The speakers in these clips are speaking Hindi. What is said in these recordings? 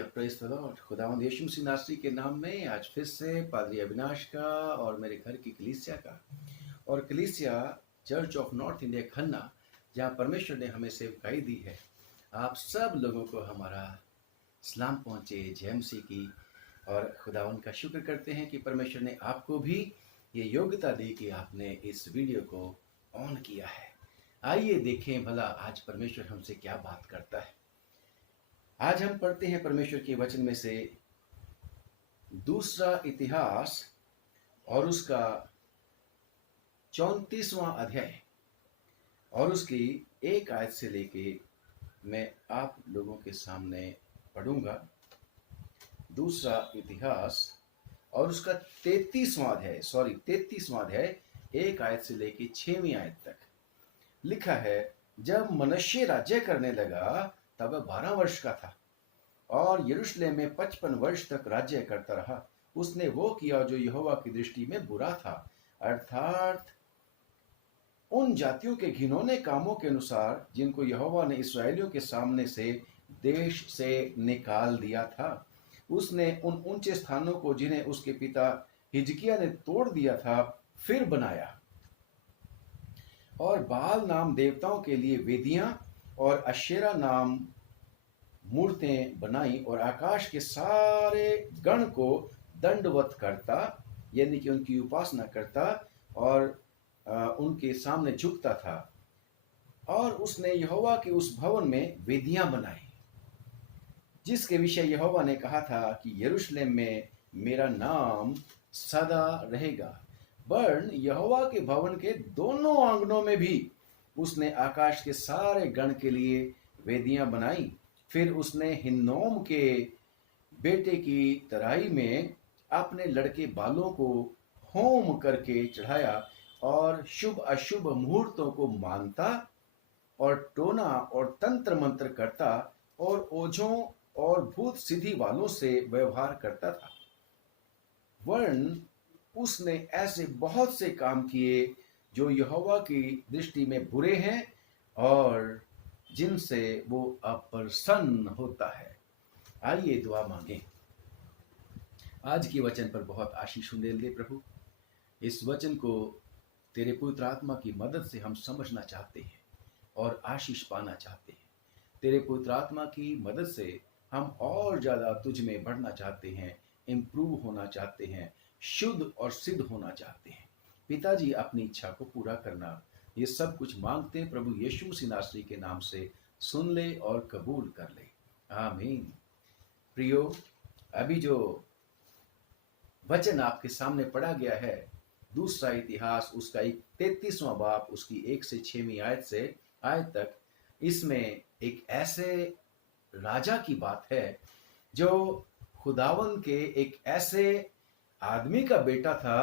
Hallelujah, praise the Lord. खुदावंद यीशु मसीह नासरी के नाम में आज फिर से पादरी अविनाश का और मेरे घर की कलीसिया का और कलीसिया church of north India Khanna, जहाँ परमेश्वर ने हमें सेवकाई दी है, आप सब लोगों को हमारा सलाम पहुँचे, जय मसीह की। और खुदावंद का शुक्र करते हैं कि परमेश्वर ने आपको भी ये योग्यता दी कि आपने इस वीडियो को ऑन किया है। आइए देखें भला आज परमेश्वर हमसे क्या बात करता है। आज हम पढ़ते हैं परमेश्वर के वचन में से दूसरा इतिहास और उसका 34वां अध्याय और उसकी 1 आयत से लेके मैं आप लोगों के सामने पढ़ूंगा। दूसरा इतिहास और उसका 33वां अध्याय 1 आयत से लेके 6वीं आयत तक लिखा है। जब मनश्शे राज्य करने लगा तब वह 12 वर्ष का था और यरूशलेम में 55 वर्ष तक राज्य करता रहा। उसने वो किया जो यहोवा की दृष्टि में बुरा था, अर्थात उन जातियों के घिनौने कामों के अनुसार जिनको यहोवा ने इस्राएलियों के सामने से देश से निकाल दिया था। उसने उन ऊंचे स्थानों को जिन्हें उसके पिता हिजकिय्याह ने तोड़ दिया था फिर बनाया और बाल नाम देवताओं के लिए वेदियां और अशेरा नाम मूर्तें बनाई और आकाश के सारे गण को दंडवत करता, यानी कि उनकी उपासना करता और उनके सामने झुकता था। और उसने यहोवा के उस भवन में वेदियां बनाई जिसके विषय यहोवा ने कहा था कि यरूशलेम में मेरा नाम सदा रहेगा। वरन यहोवा के भवन के दोनों आंगनों में भी उसने आकाश के सारे गण के लिए वेदियां बनाई। फिर उसने हिन्नोम के बेटे की तराई में अपने लड़के बालों को होम करके चढ़ाया और शुभ अशुभ मुहूर्तों को मानता और टोना और तंत्र मंत्र करता और ओझों और भूत सिद्धि वालों से व्यवहार करता था। वरन उसने ऐसे बहुत से काम किए जो यहोवा की दृष्टि में बुरे हैं और जिनसे वो अप्रसन्न होता है। आइए दुआ मांगे। आज के वचन पर बहुत आशीष दे प्रभु। इस वचन को तेरे पवित्र आत्मा की मदद से हम समझना चाहते हैं और आशीष पाना चाहते हैं। तेरे पवित्र आत्मा की मदद से हम और ज्यादा तुझ में बढ़ना चाहते हैं, इम्प्रूव होना चाहते हैं, शुद्ध और सिद्ध होना चाहते हैं। पिताजी, अपनी इच्छा को पूरा करना, ये सब कुछ मांगते हैं प्रभु यीशु मसीह नासरी के नाम से। सुन ले और कबूल कर ले, आमीन। प्रियो, अभी जो वचन आपके सामने पढ़ा गया है, दूसरा इतिहास उसका 33वां बाब उसकी 1 से 6वीं आयत तक, इसमें एक ऐसे राजा की बात है जो खुदावन के एक ऐसे आदमी का बेटा था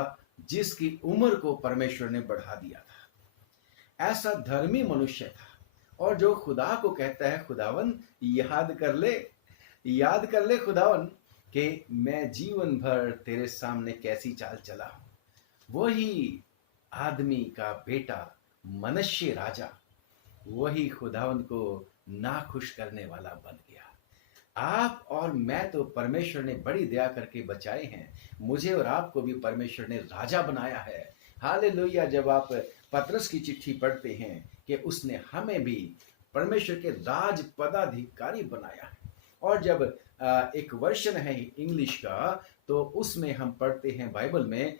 जिसकी उम्र को परमेश्वर ने बढ़ा दिया था। ऐसा धर्मी मनुष्य था और जो खुदा को कहता है, खुदावन याद कर ले खुदावन कि मैं जीवन भर तेरे सामने कैसी चाल चला हूं। वही आदमी का बेटा मनश्शे राजा, वही खुदावन को नाखुश करने वाला बन गया। आप और मैं तो परमेश्वर ने बड़ी दया करके बचाए हैं। मुझे और आपको भी परमेश्वर ने राजा बनाया है। हालेलुया। जब आप पतरस की चिट्ठी पढ़ते हैं कि उसने हमें भी परमेश्वर के राज पदाधिकारी बनाया है। और जब एक वर्जन है इंग्लिश का, तो उसमें हम पढ़ते हैं बाइबल में,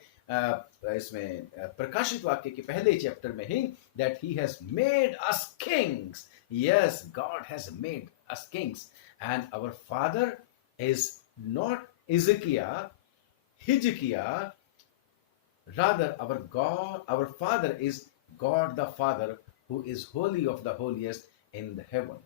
इसमें प्रकाशित वाक्य के पहले चैप्टर में ही, that he has made us kings. Yes, God has made us kings and our father is not Hiजकिय्याह, rather our father is God the Father, who is holy of the holiest in the heaven,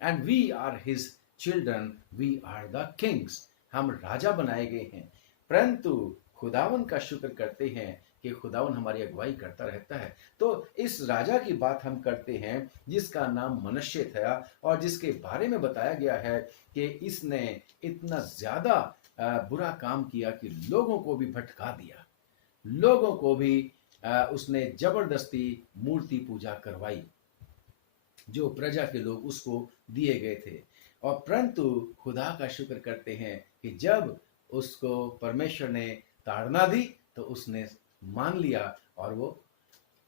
and we are his children, we are the kings। हम राजा बनाए गए हैं, परंतु खुदावन का शुक्र करते हैं कि खुदावन हमारी अगुवाई करता रहता है। तो इस राजा की बात हम करते हैं जिसका नाम मनश्शे था और जिसके बारे में बताया गया है कि इसने इतना ज्यादा बुरा काम किया कि लोगों को भी भटका दिया, लोगों को भी उसने जबरदस्ती मूर्ति पूजा करवाई जो प्रजा के लोग उसको दिए गए थे। और परंतु खुदा का शुक्र करते हैं कि जब उसको परमेश्वर ने ताड़ना दी तो उसने मान लिया और वो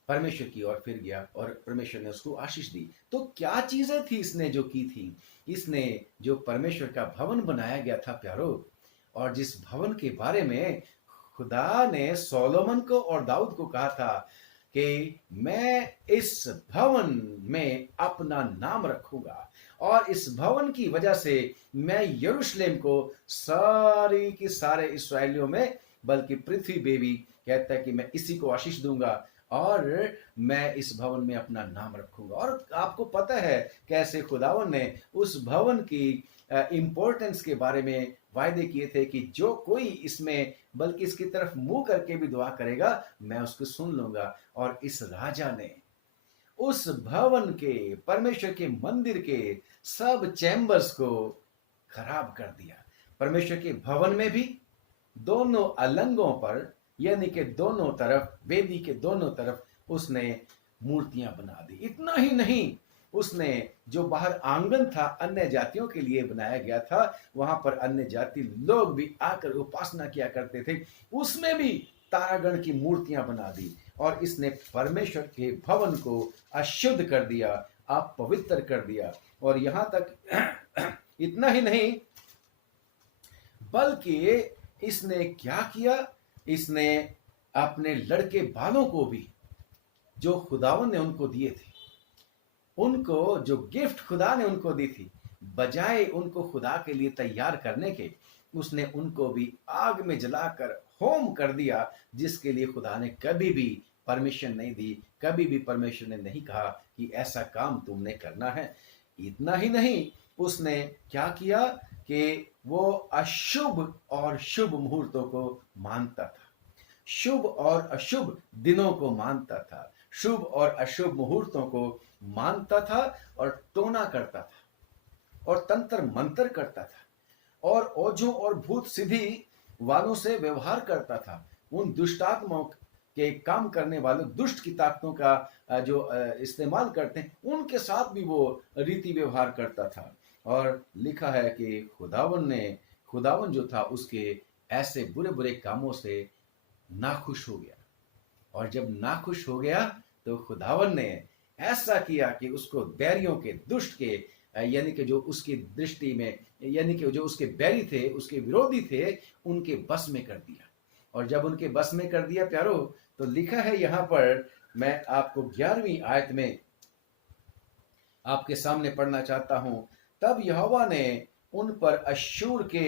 परमेश्वर की ओर फिर गया और परमेश्वर ने उसको आशीष दी। तो क्या चीजें थी इसने जो की थी? इसने जो परमेश्वर का भवन बनाया गया था प्यारो, और जिस भवन के बारे में खुदा ने सोलोमन को और दाऊद को कहा था कि मैं इस भवन में अपना नाम रखूंगा और इस भवन की वजह से मैं यरूशलेम को सारी की सारे इस्राएलियों में, बल्कि पृथ्वी पे भी कहता है कि मैं इसी को आशीष दूंगा और मैं इस भवन में अपना नाम रखूंगा। और आपको पता है कैसे खुदावन ने उस भवन की इंपॉर्टेंस के बारे में वायदे किए थे कि जो कोई इसमें बल्कि इसकी तरफ मुंह करके भी दुआ करेगा मैं उसको सुन लूंगा। और इस राजा ने उस भवन के, परमेश्वर के मंदिर के सब चैम्बर्स को खराब कर दिया। परमेश्वर के भवन में भी दोनों अलंगों पर, यानी कि दोनों तरफ, वेदी के दोनों तरफ उसने मूर्तियां बना दी। इतना ही नहीं, उसने जो बाहर आंगन था अन्य जातियों के लिए बनाया गया था, वहां पर अन्य जाति लोग भी आकर उपासना किया करते थे, उसमें भी तारागण की मूर्तियां बना दी और इसने परमेश्वर के भवन को अशुद्ध कर दिया, अपवित्र कर दिया। और यहां तक इतना ही नहीं, बल्कि इसने क्या किया, इसने अपने लड़के बालों को भी जो खुदावन ने उनको दिए थे, उनको जो गिफ्ट खुदा ने उनको दी थी, बजाय उनको खुदा के लिए तैयार करने के, उसने उनको भी आग में जलाकर होम कर दिया, जिसके लिए खुदा ने कभी भी परमिशन नहीं दी। कभी भी परमेश्वर ने नहीं कहा कि ऐसा काम तुमने करना है। इतना ही नहीं, उसने क्या किया कि वो अशुभ और शुभ मुहूर्तों को मानता था, शुभ और अशुभ दिनों को मानता था, शुभ और अशुभ मुहूर्तों को मानता था और टोना करता था और तंत्र मंत्र करता था और ओझों और भूत सिद्धि वालों से व्यवहार करता था। उन दुष्टात्माओं के काम करने वालों, दुष्ट की ताकतों का जो इस्तेमाल करते हैं, उनके साथ भी वो रीति व्यवहार करता था। और लिखा है कि खुदावन जो था उसके ऐसे बुरे बुरे कामों से नाखुश हो गया। और जब नाखुश हो गया तो खुदावन ने ऐसा किया कि उसको बैरियों के, दुष्ट के, यानी कि जो उसकी दृष्टि में, यानी कि जो उसके बैरी थे, उसके विरोधी थे, उनके बस में कर दिया। और जब उनके बस में कर दिया प्यारो, तो लिखा है यहां पर, मैं आपको 11वीं आयत में आपके सामने पढ़ना चाहता हूं। तब यहोवा ने उन पर अश्शूर के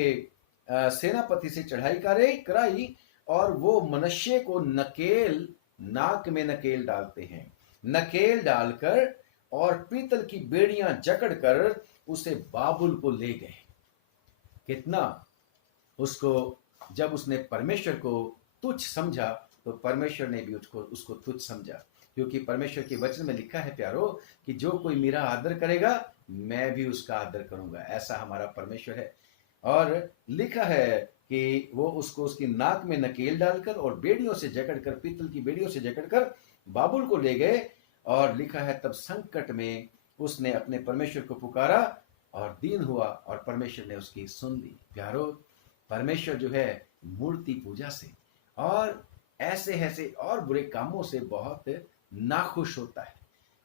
सेनापति से चढ़ाई कराई और वो मनुष्य को नाक में नकेल डालते हैं, नकेल डालकर और पीतल की बेड़ियां जकड़कर उसे बाबुल को ले गए। कितना उसको, जब उसने परमेश्वर को तुच्छ समझा तो परमेश्वर ने भी उसको तुच्छ समझा। क्योंकि परमेश्वर के वचन में लिखा है प्यारो कि जो कोई मेरा आदर करेगा मैं भी उसका आदर करूंगा, ऐसा हमारा परमेश्वर है। और लिखा है कि वो उसको उसकी नाक में नकेल डालकर और बेड़ियों से जकड़कर, पीतल की बेड़ियों से जकड़कर बाबुल को ले गए। और लिखा है तब संकट में उसने अपने परमेश्वर को पुकारा और दीन हुआ और परमेश्वर ने उसकी सुन ली। प्यारो, परमेश्वर जो है मूर्ति पूजा से और ऐसे ऐसे और बुरे कामों से बहुत नाखुश होता है,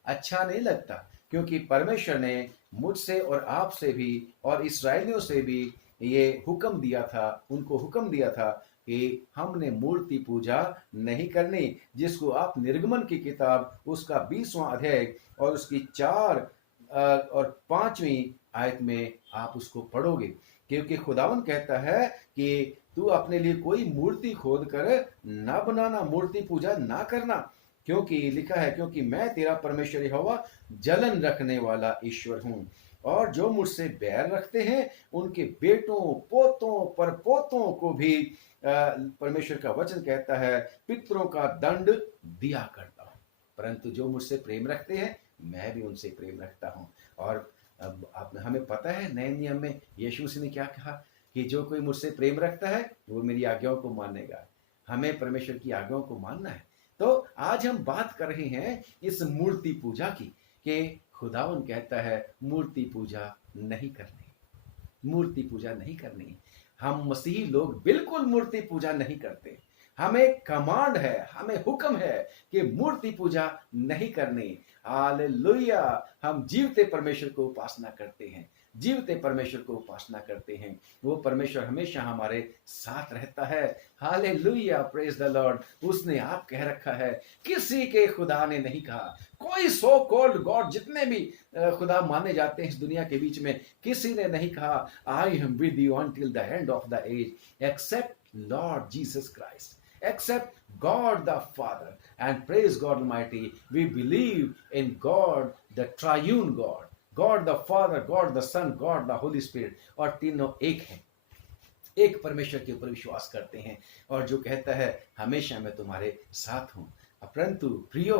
अच्छा नहीं लगता। क्योंकि परमेश्वर ने मुझसे और आपसे भी और इस्राएलियों से भी ये हुक्म दिया था, उनको हुक्म दिया था कि हमने मूर्ति पूजा नहीं करनी, जिसको आप निर्गमन की किताब उसका 20वां अध्याय और उसकी 4 और 5वीं आयत में आप उसको पढ़ोगे। क्योंकि खुदावन कहता है कि तू अपने लिए कोई मूर्ति खोद कर ना बनाना, मूर्ति पूजा ना करना। क्योंकि लिखा है, क्योंकि मैं तेरा परमेश्वर यहोवा जलन रखने वाला ईश्वर हूं और जो मुझसे बैर रखते हैं उनके बेटों, पोतों, परपोतों को भी परमेश्वर का वचन कहता है पितरों का दंड दिया करता हूं। परंतु जो मुझसे प्रेम रखते हैं मैं भी उनसे प्रेम रखता हूं। और अब हमें पता है नए नियम में यीशु ने क्या कहा कि जो कोई मुझसे प्रेम रखता है वो मेरी आज्ञाओं को मानेगा। हमें परमेश्वर की आज्ञाओं को मानना है। तो आज हम बात कर रहे हैं इस मूर्ति पूजा की कि खुदावन कहता है मूर्ति पूजा नहीं करनी। मूर्ति पूजा नहीं करनी। हम मसीही लोग बिल्कुल मूर्ति पूजा नहीं करते। हमें कमांड है, हमें हुक्म है कि मूर्ति पूजा नहीं करनी। हालेलुया। हम जीवते परमेश्वर को उपासना करते हैं, जीवते परमेश्वर को उपासना करते हैं। वो परमेश्वर हमेशा हमारे साथ रहता है। Hallelujah, praise the Lord. उसने आप कह रखा है, किसी के खुदा ने नहीं कहा। कोई सो कॉल्ड गॉड, जितने भी खुदा माने जाते हैं इस दुनिया के बीच में, किसी ने नहीं कहा I am with you until the end of the age except Lord Jesus Christ, except God the Father. And praise God Almighty, we believe in God the triune God, God the Father, God the Son, God the Holy Spirit, और तीनों एक हैं, एक परमेश्वर के ऊपर विश्वास करते हैं, और जो कहता है हमेशा मैं तुम्हारे साथ हूं। परंतु प्रियो,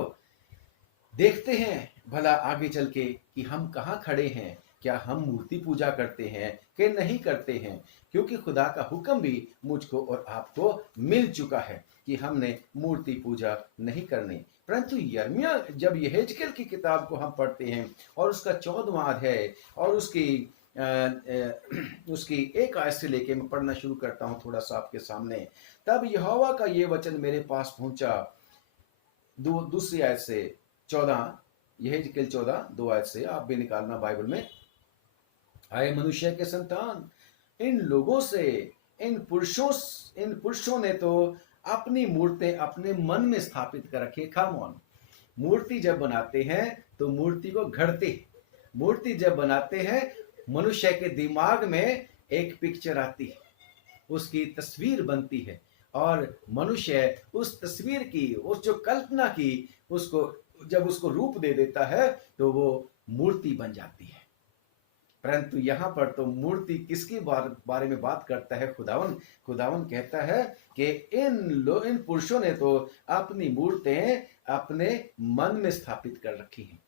देखते हैं भला आगे चल के कि हम कहाँ खड़े हैं। क्या हम मूर्ति पूजा करते हैं कि नहीं करते हैं? क्योंकि खुदा का हुक्म भी मुझको और आपको मिल चुका है कि हमने मूर्ति पूजा नहीं करनी। परंतु यिर्मयाह, जब यहेजकेल की किताब को हम पढ़ते हैं और उसका 14वां अध्याय और उसकी एक आयत से लेके मैं पढ़ना शुरू करता हूं थोड़ा सा आपके सामने। तब यहोवा का ये वचन मेरे पास पहुंचा, दूसरी आयत से 14, यहेजकेल 14 2 आयत से, आप भी निकालना बाइबल में। आए मनुष्य के संतान, इन लोगों से, इन पुरुषों ने तो अपनी मूर्तें अपने मन में स्थापित कर रखी है। कम ऑन, मूर्ति जब बनाते हैं तो मूर्ति को घड़ते हैं। मूर्ति जब बनाते हैं, मनुष्य के दिमाग में एक पिक्चर आती है, उसकी तस्वीर बनती है, और मनुष्य उस तस्वीर की, उस जो कल्पना की, उसको जब उसको रूप दे देता है तो वो मूर्ति बन जाती है। परंतु यहां पर तो मूर्ति किसकी बारे में बात करता है? खुदावन कहता है कि इन पुरुषों ने तो अपनी मूर्तें अपने मन में स्थापित कर रखी हैं।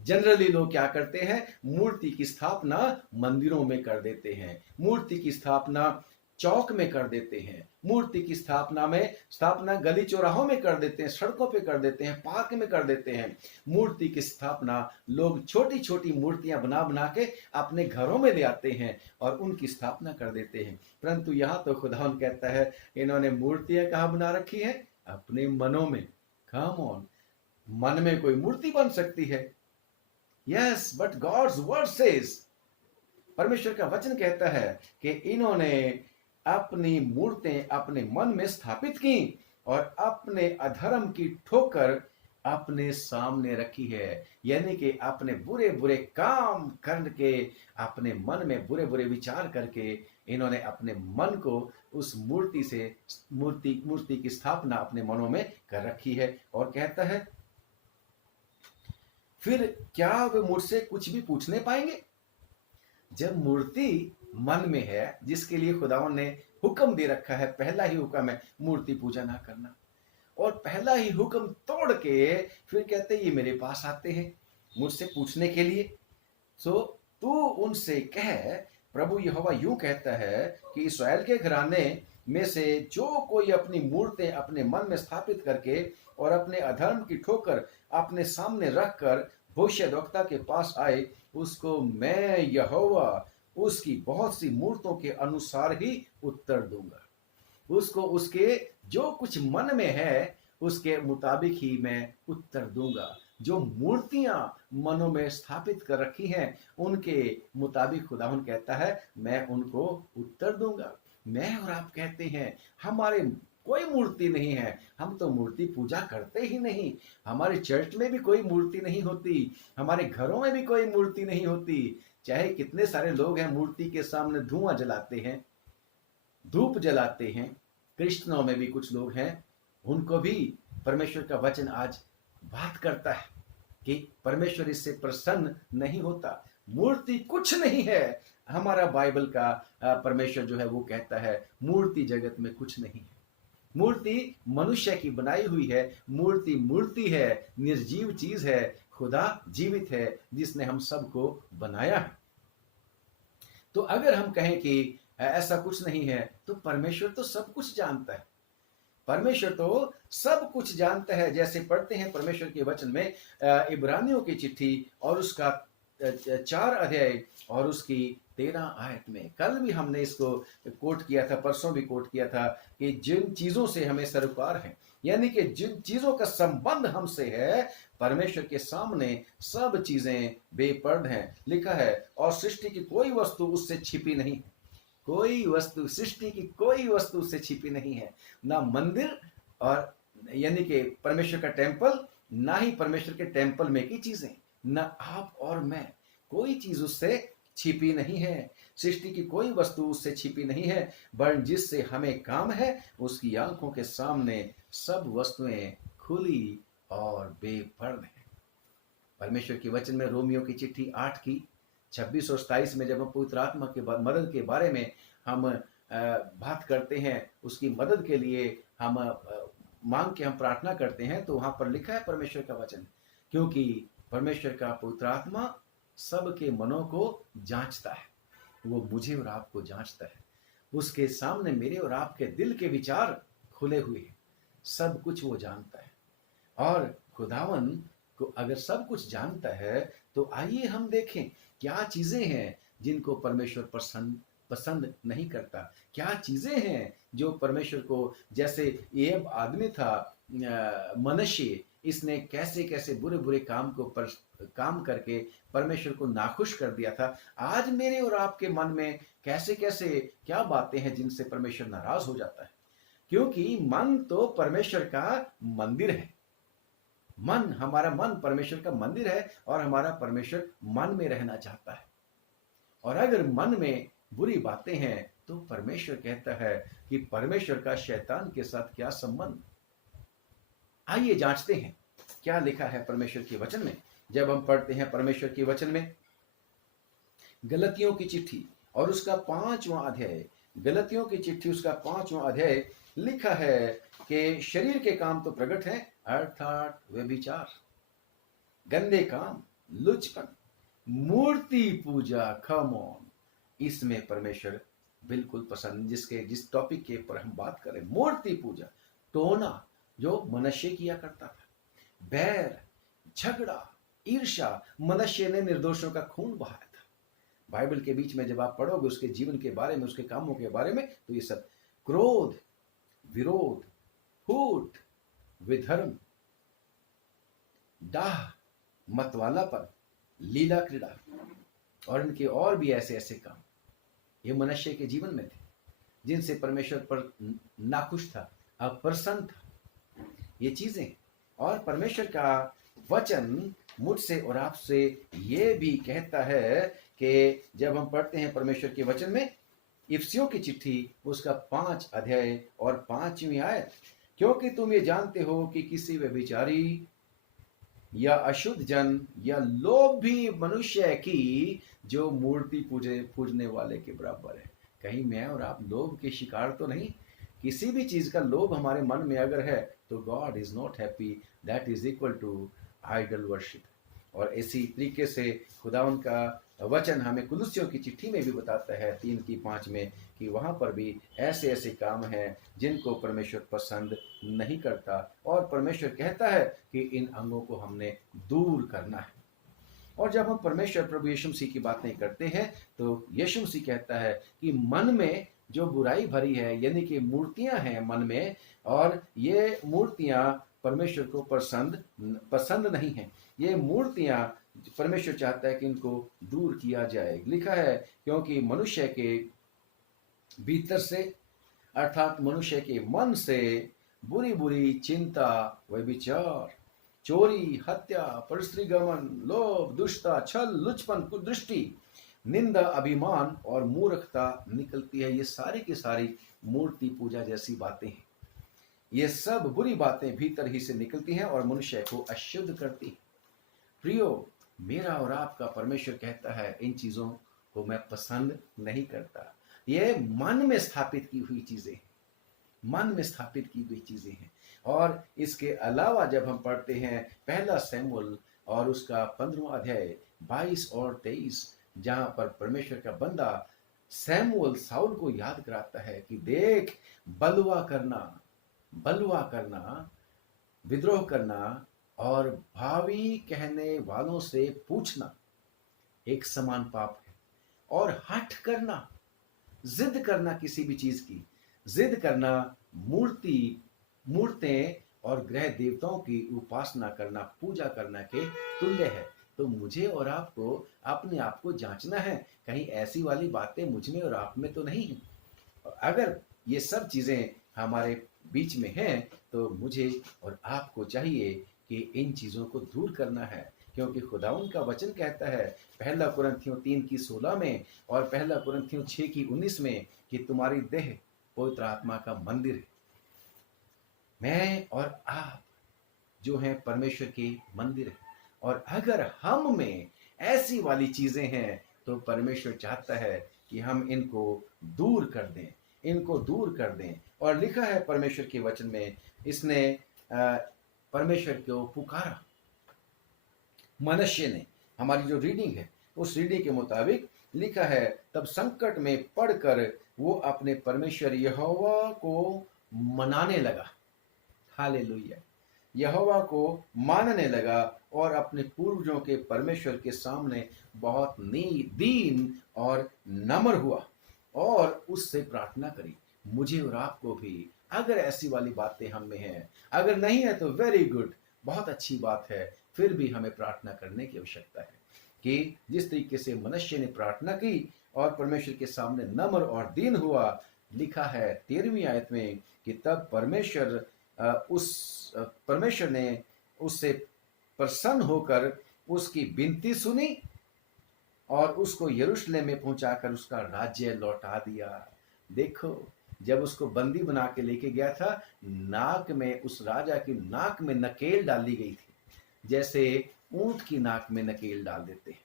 जनरली लोग क्या करते हैं? मूर्ति की स्थापना मंदिरों में कर देते हैं, मूर्ति की स्थापना चौक में कर देते हैं, मूर्ति की स्थापना गली चौराहों में कर देते हैं, सड़कों पे कर देते हैं, पार्क में कर देते हैं। मूर्ति की स्थापना लोग छोटी छोटी मूर्तियां बना बना के अपने घरों में ले आते हैं और उनकी स्थापना कर देते हैं। परंतु यहाँ तो खुदावन कहता है, इन्होंने मूर्तियां कहाँ बना रखी है? अपने मनों में। कम ऑन, मन में कोई मूर्ति बन सकती है? Yes, but God's word says, परमेश्वर का वचन कहता है कि इन्होंने अपनी मूर्तें अपने मन में स्थापित की और अपने अधर्म की ठोकर अपने सामने रखी है। यानी कि अपने बुरे बुरे काम करके, अपने मन में बुरे बुरे विचार करके इन्होंने अपने मन को उस मूर्ति की स्थापना अपने मनों में कर रखी है। और कहता है, फिर क्या वे मुझसे कुछ भी पूछने पाएंगे? जब मूर्ति मन में है, जिसके लिए खुदावन ने हुक्म दे रखा है, पहला ही हुक्म है मूर्ति पूजा ना करना, और पहला ही हुक्म तोड़ के फिर कहते ये मेरे पास आते हैं मुझसे पूछने के लिए। सो तू उनसे कह, प्रभु यहोवा यूं कहता है कि इस्राएल के घराने में से जो कोई अपनी मूर्तें अपने मन में स्थापित करके और अपने अधर्म की ठोकर अपने सामने रखकर भविष्यद्वक्ता के पास आए, उसको मैं यहोवा उसकी बहुत सी मूर्तों के अनुसार ही उत्तर दूंगा। उसको उसके जो कुछ मन में है उसके मुताबिक ही मैं उत्तर दूंगा। जो मूर्तियां मनों में स्थापित कर रखी हैं उनके मुताबिक खुदावन कहता है मैं उनको उत्तर दूंगा। मैं और आप कहते हैं हमारे कोई मूर्ति नहीं है, हम तो मूर्ति पूजा करते ही नहीं। हमारे चर्च में भी कोई मूर्ति नहीं होती, हमारे घरों में भी कोई मूर्ति नहीं होती। चाहे कितने सारे लोग हैं मूर्ति के सामने धुआं जलाते हैं, धूप जलाते हैं। क्रिश्चियनों में भी कुछ लोग हैं, उनको भी परमेश्वर का वचन आज बात करता है कि परमेश्वर इससे प्रसन्न नहीं होता। मूर्ति कुछ नहीं है। हमारा बाइबल का परमेश्वर जो है वो कहता है मूर्ति जगत में कुछ नहीं है। मूर्ति मनुष्य की बनाई हुई है, मूर्ति है, निर्जीव चीज है। खुदा जीवित है जिसने हम सबको बनाया है। तो अगर हम कहें कि ऐसा कुछ नहीं है तो परमेश्वर तो सब कुछ जानता है। परमेश्वर तो सब कुछ जानता है। जैसे पढ़ते हैं परमेश्वर के वचन में इब्रानियों की चिट्ठी और उसका 4 अध्याय और उसकी 13 आयत में। कल भी हमने इसको कोट किया था, परसों भी कोट किया था कि जिन चीजों से हमें सरोकार है, यानी कि जिन चीजों का संबंध हमसे है, परमेश्वर के सामने सब चीजें बेपर्द हैं। लिखा है, और सृष्टि की कोई वस्तु उससे छिपी नहीं है। कोई वस्तु, सृष्टि की कोई वस्तु उससे छिपी नहीं है, ना मंदिर, और यानी कि परमेश्वर का टेम्पल, ना ही परमेश्वर के टेम्पल में की चीजें, ना आप और मैं, कोई चीज उससे छिपी नहीं है। सृष्टि की कोई वस्तु उससे छिपी नहीं है, वरन जिससे हमें काम है उसकी आंखों के सामने सब वस्तुएं खुली और बेपर्द हैं। परमेश्वर के वचन में रोमियो की चिट्ठी 8 की 26 और 27 में जब हम पवित्र आत्मा के मदद के बारे में हम बात करते हैं, उसकी मदद के लिए हम मांग के हम प्रार्थना करते हैं, तो वहां पर लिखा है परमेश्वर का वचन, क्योंकि परमेश्वर का पवित्र आत्मा सबके मनों को जांचता है, वो मुझे और आपको जांचता है। उसके सामने मेरे और आपके दिल के विचार खुले हुए हैं, सब कुछ वो जानता है। और खुदावन को अगर सब कुछ जानता है, तो आइए हम देखें क्या चीजें हैं जिनको परमेश्वर पसंद नहीं करता, क्या चीजें हैं जो परमेश्वर को, जैसे ये आदमी था मनुष्य, इसने कैसे कैसे बुरे बुरे काम करके परमेश्वर को नाखुश कर दिया था। आज मेरे और आपके मन में कैसे कैसे क्या बातें हैं जिनसे परमेश्वर नाराज हो जाता है, क्योंकि मन तो परमेश्वर का मंदिर है। हमारा मन परमेश्वर का मंदिर है, और हमारा परमेश्वर मन में रहना चाहता है। और अगर मन में बुरी बातें हैं, तो परमेश्वर कहता है कि परमेश्वर का शैतान के साथ क्या संबंध। आइए जांचते हैं क्या लिखा है परमेश्वर के वचन में। जब हम पढ़ते हैं परमेश्वर के वचन में गलतियों की चिट्ठी और उसका 5वां अध्याय, गलतियों की चिट्ठी उसका 5वां अध्याय, लिखा है कि शरीर के काम तो प्रकट हैं, अर्थात व्यभिचार, गंदे काम, लुचपन, मूर्ति पूजा, कम ऑन, इसमें परमेश्वर बिल्कुल पसंद, जिस टॉपिक के ऊपर हम बात करें, मूर्ति पूजा, टोना जो मनुष्य किया करता था, बैर, झगड़ा, ईर्ष्या, मनुष्य ने निर्दोषों का खून बहाया था। बाइबल के बीच में जब आप पढ़ोगे उसके जीवन के बारे में, उसके कामों के बारे में, तो ये सब क्रोध, विरोध, फूट, विधर्म, डाह, मतवालापन, लीला क्रीड़ा और इनके और भी ऐसे ऐसे काम ये मनुष्य के जीवन में थे, जिनसे परमेश्वर पर नाखुश था, अप्रसन्न था ये चीजें। और परमेश्वर का वचन मुझसे और आपसे ये भी कहता है कि जब हम पढ़ते हैं परमेश्वर के वचन में इफिसियों की चिट्ठी उसका 5 अध्याय और 5वीं आयत, क्योंकि तुम ये जानते हो कि किसी व्यभिचारी या अशुद्ध जन या लोभी मनुष्य की जो मूर्ति पूजने वाले के बराबर है। कहीं मैं और आप लोभ के शिकार तो नहीं? किसी भी चीज का लोभ हमारे मन में अगर है तो God is not happy, that is equal to idol worship. और इसी तरीके से खुदावन का वचन हमें कुलुस्सियों की चिट्ठी में भी बताता है 3 की 5 में कि वहां पर भी ऐसे ऐसे काम हैं जिनको परमेश्वर पसंद नहीं करता, और परमेश्वर कहता है कि इन अंगों को हमने दूर करना है। और जब हम परमेश्वर प्रभु यीशु मसीह की बातें करते हैं, तो यीशु मसीह कहता है कि मन में जो बुराई भरी है, यानी कि मूर्तियां हैं मन में, और ये मूर्तियां परमेश्वर को पसंद नहीं है। ये मूर्तियां परमेश्वर चाहता है कि इनको दूर किया जाए। लिखा है क्योंकि मनुष्य के भीतर से अर्थात मनुष्य के मन से बुरी बुरी चिंता, व्यभिचार, चोरी, हत्या, परस्त्रीगमन, लोभ, दुष्टता, छल, लुचपन, कुदृष्टि, निंदा, अभिमान और मूर्खता निकलती है। ये सारी की सारी मूर्ति पूजा जैसी बातें हैं। ये सब बुरी बातें भीतर ही से निकलती हैं और मनुष्य को अशुद्ध करती हैं। प्रियो, मेरा और आपका परमेश्वर कहता है इन चीजों को मैं पसंद नहीं करता। ये मन में स्थापित की हुई चीजें, मन में स्थापित की हुई चीजें हैं। और इसके अलावा जब हम पढ़ते हैं पहला शमूएल और उसका 15वां अध्याय 22 और 23, जहां पर परमेश्वर का बंदा शमूएल साउल को याद कराता है कि देख, बलवा करना, विद्रोह करना और भावी कहने वालों से पूछना, एक समान पाप है। और हठ करना, जिद करना किसी भी चीज की, जिद करना, मूर्ति मूर्तें और ग्रह देवताओं की उपासना करना, पूजा करना के तुल्य है। तो मुझे और आपको अपने आप को जांचना है, कहीं ऐसी वाली बातें मुझ में और आप में तो नहीं है। अगर ये सब चीजें हमारे बीच में हैं तो मुझे और आपको चाहिए कि इन चीजों को दूर करना है, क्योंकि खुदावंद का वचन कहता है पहला कुरिन्थियों 3:16 में और पहला कुरिन्थियों 6:19 में कि तुम्हारी देह पवित्र आत्मा का मंदिर है। मैं और आप जो हैं परमेश्वर के मंदिर है, और अगर हम में ऐसी वाली चीजें हैं तो परमेश्वर चाहता है कि हम इनको दूर कर दें, इनको दूर कर दें। और लिखा है परमेश्वर के वचन में, इसने परमेश्वर को पुकारा, मनुष्य ने। हमारी जो रीडिंग है उस रीडिंग के मुताबिक लिखा है, तब संकट में पड़कर वो अपने परमेश्वर यहोवा को मनाने लगा। हालेलुया। यहोवा को मानने लगा और अपने पूर्वजों के परमेश्वर के सामने बहुत दीन और नम्र हुआ और उससे प्रार्थना करी। मुझे और आपको भी अगर ऐसी वाली बातें हम में हैं, अगर नहीं है तो वेरी गुड, बहुत अच्छी बात है, फिर भी हमें प्रार्थना करने की आवश्यकता है कि जिस तरीके से मनुष्य ने प्रार्थना की और परमेश्वर के सामने नम्र और दीन हुआ, लिखा है 13वीं आयत में कि तब परमेश्वर ने उससे प्रसन्न होकर उसकी विनती सुनी और उसको यरूशलेम में पहुंचाकर उसका राज्य लौटा दिया। देखो, जब उसको बंदी बना के लेके गया था, नाक में, उस राजा की नाक में नकेल डाली गई थी, जैसे ऊंट की नाक में नकेल डाल देते हैं,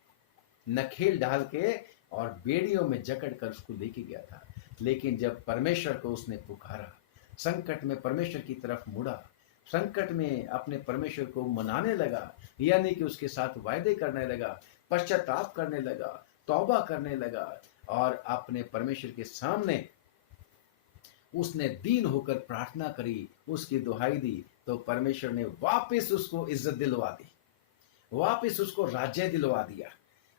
नकेल डाल के और बेड़ियों में जकड़ कर उसको लेके गया था। लेकिन जब परमेश्वर को उसने पुकारा, संकट में परमेश्वर की तरफ मुड़ा, संकट में अपने परमेश्वर को मनाने लगा, यानी कि उसके साथ वायदे करने लगा, पश्चाताप करने लगा, तौबा करने लगा और अपने परमेश्वर के सामने उसने दीन होकर प्रार्थना करी, उसकी दुहाई दी, तो परमेश्वर ने वापस उसको इज्जत दिलवा दी, वापस उसको राज्य दिलवा दिया।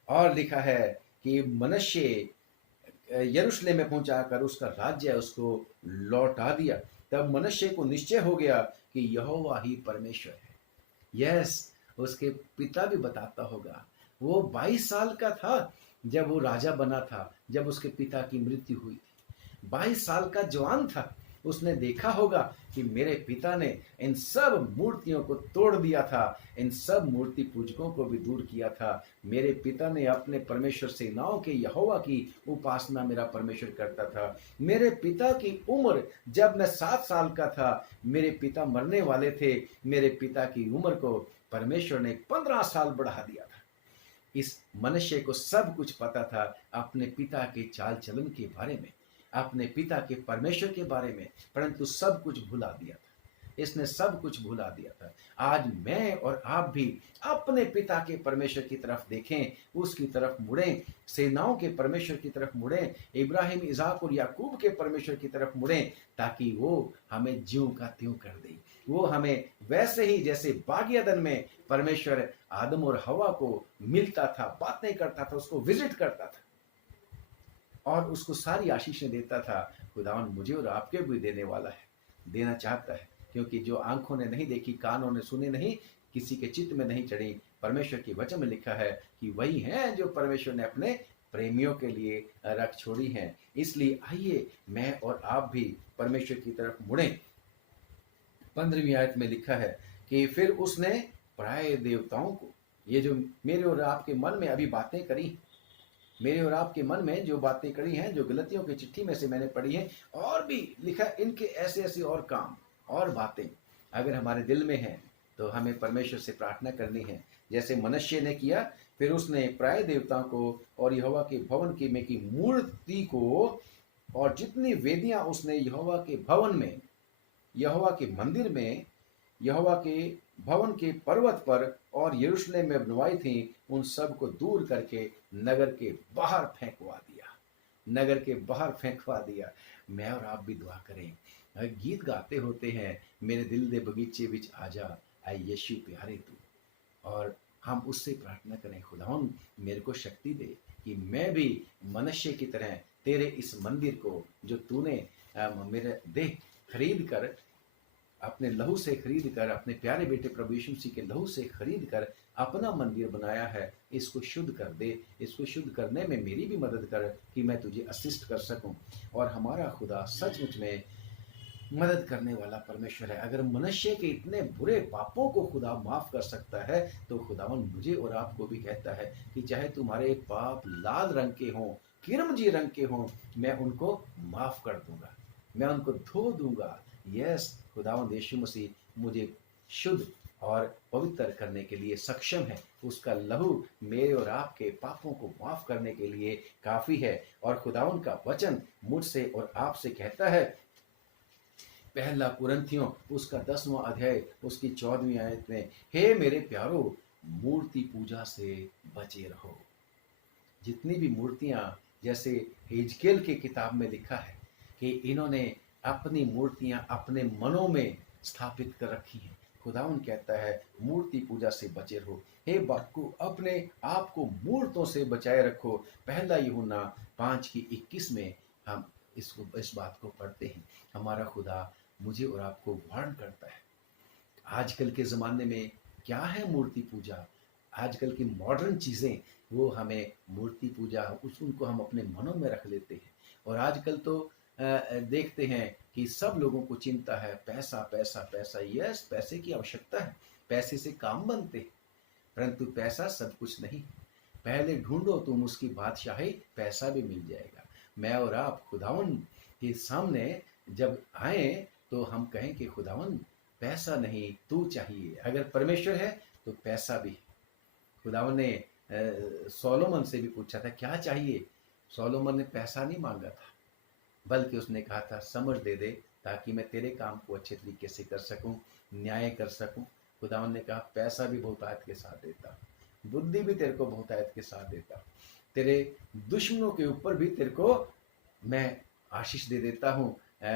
और लिखा है कि मनुष्य यरूशलेम में पहुंचाकर उसका राज्य उसको लौटा दिया। तब मनुष्य को निश्चय हो गया कि यहोवा ही परमेश्वर है। यस, उसके पिता भी बताता होगा, वो 22 साल का था जब वो राजा बना था, जब उसके पिता की मृत्यु हुई थी। 22 साल का जवान था, उसने देखा होगा कि मेरे पिता ने इन सब मूर्तियों को तोड़ दिया था, इन सब मूर्ति पूजकों को भी दूर किया था। मेरे पिता ने अपने परमेश्वर सेनाओं के यहोवा की उपासना मेरा परमेश्वर करता था। मेरे पिता की उम्र, जब मैं 7 साल का था, मेरे पिता मरने वाले थे, मेरे पिता की उम्र को परमेश्वर ने 15 साल बढ़ा दिया था। इस मनुष्य को सब कुछ पता था अपने पिता के चाल चलन के बारे में, अपने पिता के परमेश्वर के बारे में, परंतु सब कुछ भुला दिया था। इसने सब कुछ भुला दिया था। आज मैं और आप भी अपने पिता के परमेश्वर की तरफ देखें, उसकी तरफ मुड़ें, सेनाओं के परमेश्वर की तरफ मुड़ें, इब्राहिम, इसाक और याकूब के परमेश्वर की तरफ मुड़ें, ताकि वो हमें ज्यों का त्यों कर दे। वो हमें वैसे ही, जैसे बागियादन में परमेश्वर आदम और हवा को मिलता था, बातें करता था, उसको विजिट करता था और उसको सारी आशीषें देता था, खुदावंद मुझे और आपके भी देने वाला है, देना चाहता है। क्योंकि जो आंखों ने नहीं देखी, कानों ने सुनी नहीं, किसी के चित्त में नहीं चढ़ी, परमेश्वर के वचन में लिखा है कि वही हैं जो परमेश्वर ने अपने प्रेमियों के लिए रख छोड़ी हैं। इसलिए आइए मैं और आप भी परमेश्वर की तरफ मुड़ें। 15वीं आयत में लिखा है कि फिर उसने पराये देवताओं को, ये जो मेरे और आपके मन में अभी बातें करी, मेरे और आपके मन में जो बातें करी हैं, जो गलतियों की चिट्ठी में से मैंने पढ़ी है, और भी लिखा इनके ऐसे ऐसे और काम और बातें अगर हमारे दिल में हैं तो हमें परमेश्वर से प्रार्थना करनी है, जैसे मनुष्य ने किया। फिर उसने प्राय देवताओं को और यहोवा के भवन की में की मूर्ति को और जितनी वेदियां उसने यहोवा के भवन में, यहोवा के मंदिर में, यहोवा के भवन के पर्वत पर और यरूशलेम में बनवाई थी, उन सब को दूर करके नगर के बाहर फेंकवा दिया, नगर के बाहर फेंकवा दिया। मैं और आप भी दुआ करें, गीत गाते होते हैं, मेरे दिल दे बगीचे विच आजा, ऐ यीशु प्यारे तू, और हम उससे प्रार्थना करें, खुदावन मेरे को शक्ति दे कि मैं भी मनुष्य की तरह तेरे इस मंदिर को जो तूने मेरे देह खरीद कर, अपने लहू से खरीद कर, अपने प्यारे बेटे प्रभु यीशु मसीह के लहू से खरीद कर अपना मंदिर बनाया है, इसको शुद्ध कर दे। इसको शुद्ध करने में मेरी भी मदद कर कि मैं तुझे असिस्ट कर सकूं। और हमारा खुदा सचमुच में मदद करने वाला परमेश्वर है। अगर मनुष्य के इतने बुरे पापों को खुदा माफ कर सकता है, तो खुदावन मुझे और आपको भी कहता है कि चाहे तुम्हारे पाप लाल रंग के हों, किरमजी रंग के हों, मैं उनको माफ कर दूंगा, मैं उनको धो दूंगा। यस, खुदावन यीशु मसीह मुझे शुद्ध और पवित्र करने के लिए सक्षम है। उसका लहू मेरे और आपके पापों को माफ करने के लिए काफी है। और खुदावन का वचन मुझसे और आपसे कहता है, पहला कुरिन्थियों उसका 10वां अध्याय उसकी 14वीं आयत में, हे मेरे प्यारो मूर्ति पूजा से बचे रहो। जितनी भी मूर्तियां, जैसे हिजकेल की किताब में लिखा है कि इन्होंने अपनी मूर्तियां अपने मनों में स्थापित कर रखी हैं, खुदावन कहता है मूर्ति पूजा से बचे रहो। हे बाको अपने आप को मूर्तों से बचाए रखो। पहला यूहन्ना 5:21 में हम इस बात को पढ़ते हैं। हमारा खुदा मुझे और आपको वार्न करता है। आजकल के ज़माने में क्या है मूर्ति पूजा, आजकल की मॉडर्न चीज़ें, वो हमें मूर्ति पूजा उनको हम अपने मनों में रख लेते हैं। और आजकल तो देखते हैं कि सब लोगों को चिंता है पैसा पैसा पैसा। यस, पैसे की आवश्यकता है, पैसे से काम बनते हैं, परंतु पैसा सब कुछ नहीं। पहले ढूंढो तुम उसकी बादशाही, पैसा भी मिल जाएगा। मैं और आप खुदावन के सामने जब आए तो हम कहें कि खुदावन पैसा नहीं तू चाहिए। अगर परमेश्वर है तो पैसा भी। खुदावन ने सोलोमन से भी पूछा था क्या चाहिए। सोलोमन ने पैसा नहीं मांगा था, बल्कि उसने कहा था समझ दे दे ताकि मैं तेरे काम को अच्छे तरीके से कर सकूं, न्याय कर सकूं। खुदावन ने कहा पैसा भी बहुतायत के साथ देता, बुद्धि भी तेरे को बहुतायत के साथ देता, तेरे दुश्मनों के ऊपर भी तेरे को मैं आशीष दे देता हूं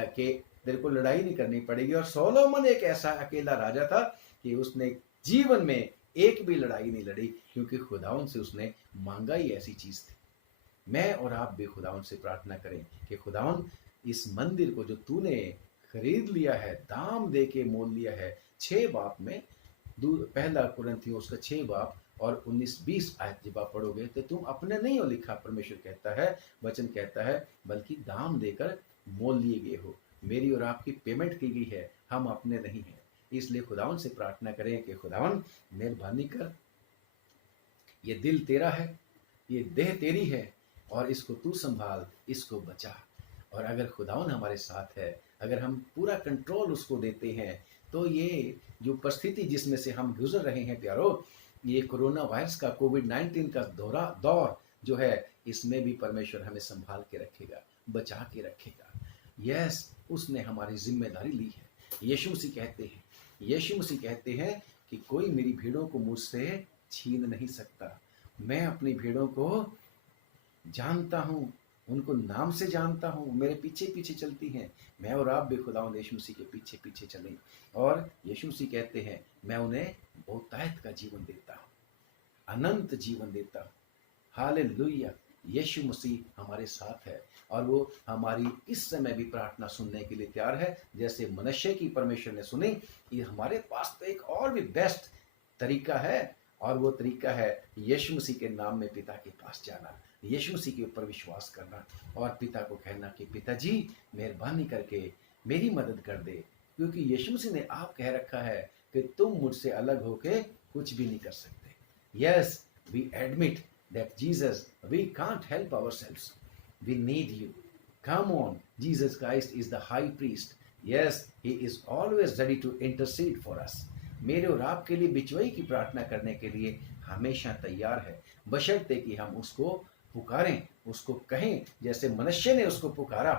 कि तेरे को लड़ाई नहीं करनी पड़ेगी। और सोलोमन एक ऐसा अकेला राजा था कि उसने जीवन में एक भी लड़ाई नहीं लड़ी, क्योंकि खुदावन से उसने मांगा ही ऐसी चीज थी। मैं और आप भी खुदावन से प्रार्थना करें कि खुदावन इस मंदिर को जो तूने खरीद लिया है, दाम दे के मोल लिया है, 6 बाब में, पहला कुरिन्थियों उसका 6 बाब और 19-20 आयत जब आप पढ़ोगे तो तुम अपने नहीं हो लिखा, परमेश्वर कहता है, वचन कहता है, बल्कि दाम देकर मोल लिए गए हो। मेरी और आपकी पेमेंट की गई है, हम अपने नहीं हैं। इसलिए खुदावन से प्रार्थना करें कि खुदावन मेहरबानी कर, ये दिल तेरा है, ये देह तेरी है, और इसको तू संभाल, इसको बचा। और अगर खुदावन हमारे साथ है, अगर हम पूरा कंट्रोल उसको देते हैं, तो ये जो परिस्थिति जिसमें से हम गुजर रहे हैं प्यारो, ये कोरोना वायरस का, कोविड-19 का दौर जो है, इसमें भी परमेश्वर हमें संभाल के रखेगा, बचा के रखेगा। यस, उसने हमारी जिम्मेदारी ली है। यीशु मसीह कहते हैं कि कोई मेरी भेड़ों को मुझसे छीन नहीं सकता। मैं अपनी भेड़ों को जानता हूँ, उनको नाम से जानता हूँ, मेरे पीछे पीछे चलती हैं। मैं और आप भी खुदावंद यीशु मसीह के पीछे पीछे चलें। और यीशु मसीह कहते हैं मैं उन्हें बहुतायत का जीवन देता हूँ, अनंत जीवन देता हूँ। हालेलुया, यीशु मसीह हमारे साथ है और वो हमारी इस समय भी प्रार्थना सुनने के लिए तैयार है। जैसे मनुष्य की परमेश्वर ने सुनी, ये हमारे पास तो एक और भी बेस्ट तरीका है, और वो तरीका है यीशु मसीह के नाम में पिता के पास जाना, यीशु मसीह के ऊपर विश्वास करना और पिता को कहना कि पिताजी मेहरबानी करके मेरी मदद कर दे, क्योंकि यीशु मसीह ने आप कह रखा है कि तुम मुझसे अलग होके कुछ भी नहीं कर सकते। Yes, we admit that Jesus, we can't help ourselves. We need you. Come on, Jesus Christ is the high priest. Yes, he is always ready to intercede for us. मेरे और आपके लिए बिचवाई की प्रार्थना करने के लिए हमेशा तैयार है, बशर्ते कि हम उसको पुकारें, उसको कहें, जैसे मनुष्य ने उसको पुकारा,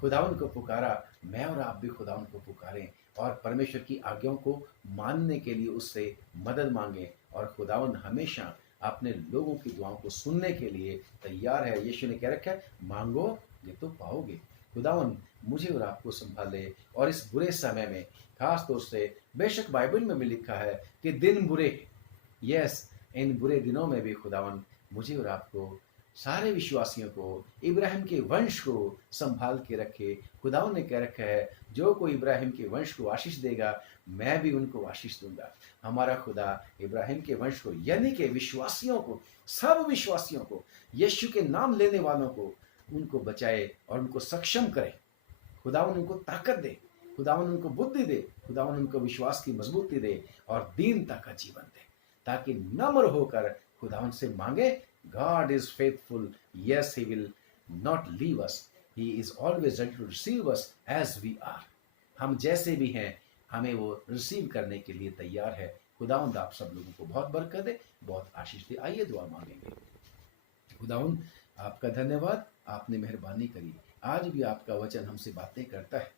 खुदावन को पुकारा। मैं और आप भी खुदावन को पुकारें और परमेश्वर की आज्ञाओं को मानने के लिए उससे मदद मांगें। और खुदावन हमेशा अपने लोगों की दुआओं को सुनने के लिए तैयार है। यीशु ने कह रखा है मांगो ये तो पाओगे। खुदावन मुझे और आपको संभाले, और इस बुरे समय में खास तौर से, बेशक बाइबल में भी लिखा है कि दिन बुरे, यस, इन बुरे दिनों में भी खुदावन मुझे और आपको, सारे विश्वासियों को, इब्राहिम के वंश को संभाल के रखे। खुदावन ने कह रखा है, जो कोई इब्राहिम के वंश को आशीष देगा, मैं भी उनको आशीष दूंगा। हमारा खुदा इब्राहिम के वंश को, यानी कि विश्वासियों को, सब विश्वासियों को, यीशु के नाम लेने वालों को, उनको बचाए और उनको सक्षम करे। खुदावन उनको ताकत दे, खुदावन उनको बुद्धि दे, खुदावन उनको विश्वास की मजबूती दे और दीनता का जीवन दे, ताकि नम्र होकर खुदावन से मांगे। God is faithful. Yes, He will not leave us. He is always ready to receive us as we are. हम जैसे भी हैं, हमें वो रिसीव करने के लिए तैयार है। खुदावंद आप सब लोगों को बहुत बरकत दे, बहुत आशीष दे। आइए दुआ मांगेंगे। खुदावंद आपका धन्यवाद, आपने मेहरबानी करी। आज भी आपका वचन हमसे बातें करता है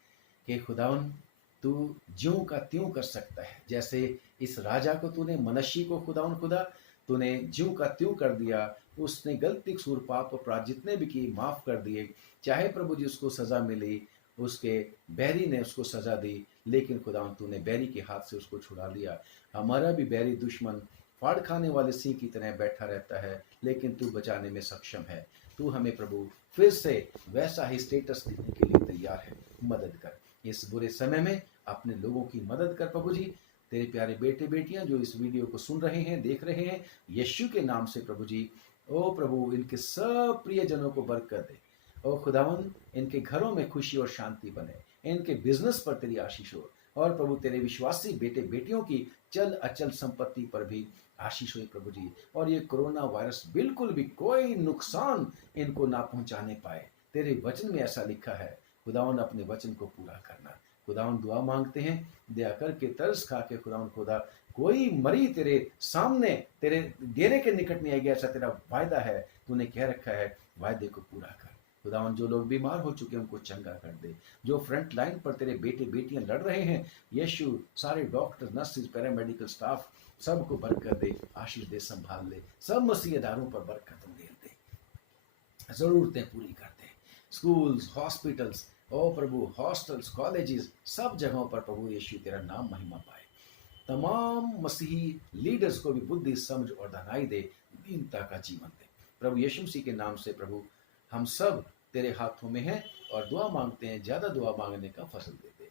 कि खुदावंद तू ज्यों का त्यों कर सकता है। जैसे इस राजा को तूने, मनश्शी को खुदावंद खुदा तूने ज्यों का त्यों कर दिया। उसने गलती, कसूर, पाप, अपराध जितने भी किए माफ कर दिए। चाहे प्रभु जी उसको सजा मिली, उसके बैरी ने उसको सजा दी, लेकिन खुदावंद तूने बैरी के हाथ से उसको छुड़ा लिया। हमारा भी बैरी दुश्मन फाड़ खाने वाले सिंह की तरह बैठा रहता है, लेकिन तू बचाने में सक्षम है। तू हमें प्रभु फिर से वैसा ही स्टेटस देने के लिए तैयार है। मदद कर, इस बुरे समय में अपने लोगों की मदद कर प्रभु जी। तेरे प्यारे बेटे बेटियां जो इस वीडियो को सुन रहे हैं, देख रहे हैं, यीशु के नाम से प्रभु जी, ओ प्रभु इनके सब प्रियजनों को बरकत दे। ओ खुदावन इनके घरों में खुशी और शांति बने, इनके बिजनेस पर तेरी आशीष हो, और प्रभु तेरे विश्वासी बेटे बेटियों की चल अचल संपत्ति पर भी आशीष हो प्रभु जी। और ये कोरोना वायरस बिल्कुल भी कोई नुकसान इनको ना पहुंचाने पाए। तेरे वचन में ऐसा लिखा है। खुदावन अपने वचन को पूरा करना। खुदावन दुआ मांगते हैं, दया करके तरस खा के खुदावन खुदा, कोई मरी तेरे सामने, तेरे डेरे के निकट नहीं आएगा, ऐसा तेरा वायदा है। तूने कह रखा है, वायदे को पूरा कर। खुदावन जो लोग बीमार हो चुके हैं उनको चंगा कर दे। जो फ्रंट लाइन पर तेरे बेटे बेटियां लड़ रहे हैं, यीशु सारे डॉक्टर, नर्सेज, पैरामेडिकल स्टाफ सबको बरकत दे, आशीष दे, संभाल ले। सब मसीहदारों पर बरकत दे, जरूरतें पूरी कर दे। स्कूल्स, हॉस्पिटल्स, ओ प्रभु हॉस्टल्स, कॉलेजेस, सब जगहों पर प्रभु यीशु तेरा नाम महिमा पाए। तमाम मसीही लीडर्स को भी बुद्धि, समझ और धनाई दे, दीनता का जीवन दे। प्रभु यीशु मसीह के नाम से प्रभु हम सब तेरे हाथों में हैं और दुआ मांगते हैं, ज्यादा दुआ मांगने का फजल दे दे।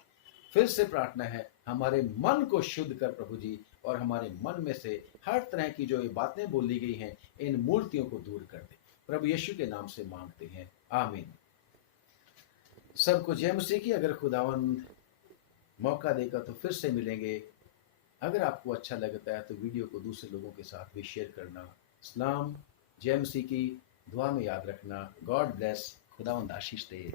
फिर से प्रार्थना है, हमारे मन को शुद्ध कर प्रभु जी, और हमारे मन में से हर तरह की जो ये बातें बोली गई हैं, इन मूर्तियों को दूर कर दे। प्रभु यीशु के नाम से मांगते हैं, आमीन। सबको जय मसीह की। अगर खुदावंद मौका देगा तो फिर से मिलेंगे। अगर आपको अच्छा लगता है तो वीडियो को दूसरे लोगों के साथ भी शेयर करना। इस्लाम, जय मसीह की। दुआ में याद रखना। God bless. खुदावंद आशीष दे।